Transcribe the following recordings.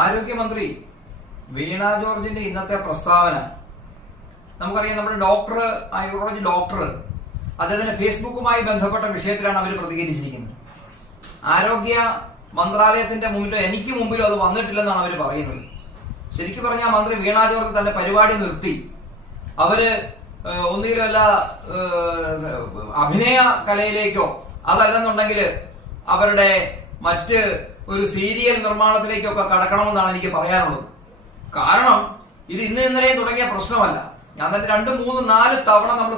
ആരോഗ്യമന്ത്രി വീണ ജോർജിന്റെ ഇന്നത്തെ പ്രസ്താവന. നമുക്കറിയാം നമ്മുടെ ഡോക്ടർ യൂറോളജി ഡോക്ടർ അദ്ദേഹത്തിന്റെ ഫേസ്ബുക്കുമായി ബന്ധപ്പെട്ട വിഷയത്തിലാണ് അവർ പ്രതികരിച്ചിരിക്കുന്നത്. ആരോഗ്യ മന്ത്രാലയത്തിന്റെ മുമ്പിലോ എനിക്ക് മുമ്പിലോ അത് വന്നിട്ടില്ലെന്നാണ് അവർ പറയുന്നത്. ശരിക്കും പറഞ്ഞാൽ മന്ത്രി വീണ ജോർജ് തന്റെ പരിപാടി നിർത്തി. അവർ ഒന്നിലല്ല അല്ല അഭിനയ കലയിലേക്കോ അതല്ലെന്നുണ്ടെങ്കിൽ അവരുടെ മറ്റ് ഒരു സീരിയൽ നിർമ്മാണത്തിലേക്കൊക്കെ കടക്കണമെന്നാണ് എനിക്ക് പറയാനുള്ളത്. കാരണം ഇത് ഇന്ന് ഇന്നലെയും തുടങ്ങിയ പ്രശ്നമല്ല. ഞാൻ തന്നെ രണ്ട് മൂന്ന് നാല് തവണ നമ്മൾ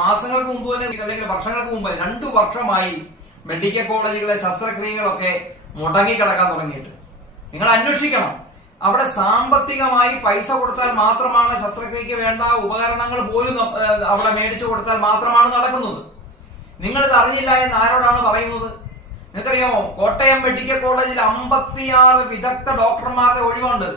മാസങ്ങൾക്ക് മുമ്പ് തന്നെ അല്ലെങ്കിൽ വർഷങ്ങൾക്ക് മുമ്പ് രണ്ടു വർഷമായി മെഡിക്കൽ കോളേജുകളിലെ ശസ്ത്രക്രിയകളൊക്കെ മുടങ്ങി കിടക്കാൻ തുടങ്ങിയിട്ട്. നിങ്ങൾ അന്വേഷിക്കണം. അവിടെ സാമ്പത്തികമായി പൈസ കൊടുത്താൽ മാത്രമാണ് ശസ്ത്രക്രിയക്ക് വേണ്ട ഉപകരണങ്ങൾ പോലും അവിടെ മേടിച്ചു കൊടുത്താൽ മാത്രമാണ് നടക്കുന്നത്. നിങ്ങളിത് അറിഞ്ഞില്ല എന്ന് ആരോടാണ് പറയുന്നത്? നിങ്ങൾക്കറിയാമോ? കോട്ടയം മെഡിക്കൽ കോളേജിൽ അമ്പത്തിയാറ് വിദഗ്ധ ഡോക്ടർമാരുടെ ഒഴിവുണ്ട്.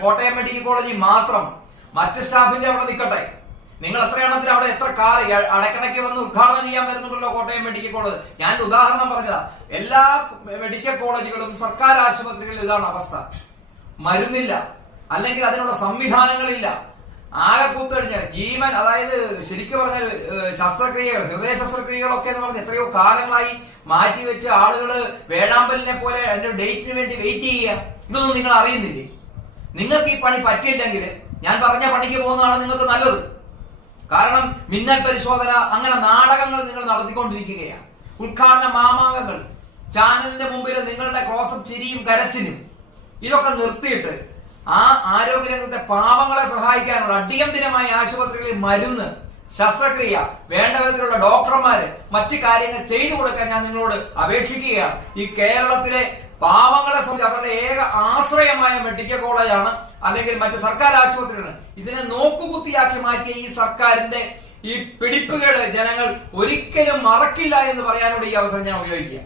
കോട്ടയം മെഡിക്കൽ കോളേജിൽ മാത്രം. മറ്റ് സ്റ്റാഫിന്റെ അവിടെ നിൽക്കട്ടെ. നിങ്ങൾ എത്ര എണ്ണത്തിൽ അവിടെ എത്ര കാലം അടക്കണക്കി വന്ന് ഉദ്ഘാടനം ചെയ്യാൻ വരുന്നുണ്ടല്ലോ കോട്ടയം മെഡിക്കൽ കോളേജ്? ഞാൻ ഉദാഹരണം പറഞ്ഞതാ. എല്ലാ മെഡിക്കൽ കോളേജുകളും സർക്കാർ ആശുപത്രികളിലും ഇതാണ് അവസ്ഥ. മരുന്നില്ല. അല്ലെങ്കിൽ അതിനുള്ള സംവിധാനങ്ങളില്ല. ആകെ കൂത്തടിഞ്ഞ ജീവൻ അതായത് ശരിക്കും പറഞ്ഞാൽ ശസ്ത്രക്രിയകൾ ഹൃദയ ശസ്ത്രക്രിയകളൊക്കെ എന്ന് പറഞ്ഞ് എത്രയോ കാലങ്ങളായി മാറ്റിവെച്ച് ആളുകൾ വേഴാമ്പലിനെ പോലെ അതിന്റെ ഡേറ്റിന് വേണ്ടി വെയിറ്റ് ചെയ്യുക. ഇതൊന്നും നിങ്ങൾ അറിയുന്നില്ലേ? നിങ്ങൾക്ക് ഈ പണി പറ്റിയില്ലെങ്കിൽ ഞാൻ പറഞ്ഞ പണിക്ക് പോകുന്നതാണ് നിങ്ങൾക്ക് നല്ലത്. കാരണം മിന്നൽ പരിശോധന അങ്ങനെ നാടകങ്ങൾ നിങ്ങൾ നടത്തിക്കൊണ്ടിരിക്കുകയാണ്. ഉദ്ഘാടന മാമാങ്കങ്ങൾ ചാനലിന്റെ മുമ്പിൽ നിങ്ങളുടെ ക്രോസപ്പ് ചിരിയും കരച്ചിലും ഇതൊക്കെ നിർത്തിയിട്ട് ആ ആരോഗ്യരംഗത്തെ പാവങ്ങളെ സഹായിക്കാനുള്ള അടിയന്തിരമായ ആശുപത്രികളിൽ മരുന്ന് ശസ്ത്രക്രിയ വേണ്ട വിധത്തിലുള്ള ഡോക്ടർമാര് മറ്റു കാര്യങ്ങൾ ചെയ്തു കൊടുക്കാൻ ഞാൻ നിങ്ങളോട് അപേക്ഷിക്കുകയാണ്. ഈ കേരളത്തിലെ പാവങ്ങളെ സംബന്ധിച്ച് അവരുടെ ഏക ആശ്രയമായ മെഡിക്കൽ കോളേജാണ് അല്ലെങ്കിൽ മറ്റു സർക്കാർ ആശുപത്രികളാണ്. ഇതിനെ നോക്കുകുത്തിയാക്കി മാറ്റിയ ഈ സർക്കാരിന്റെ ഈ പിടിപ്പുകൾ ജനങ്ങൾ ഒരിക്കലും മറക്കില്ല എന്ന് പറയാനുള്ള ഈ അവസരം ഞാൻ ഉപയോഗിക്കുക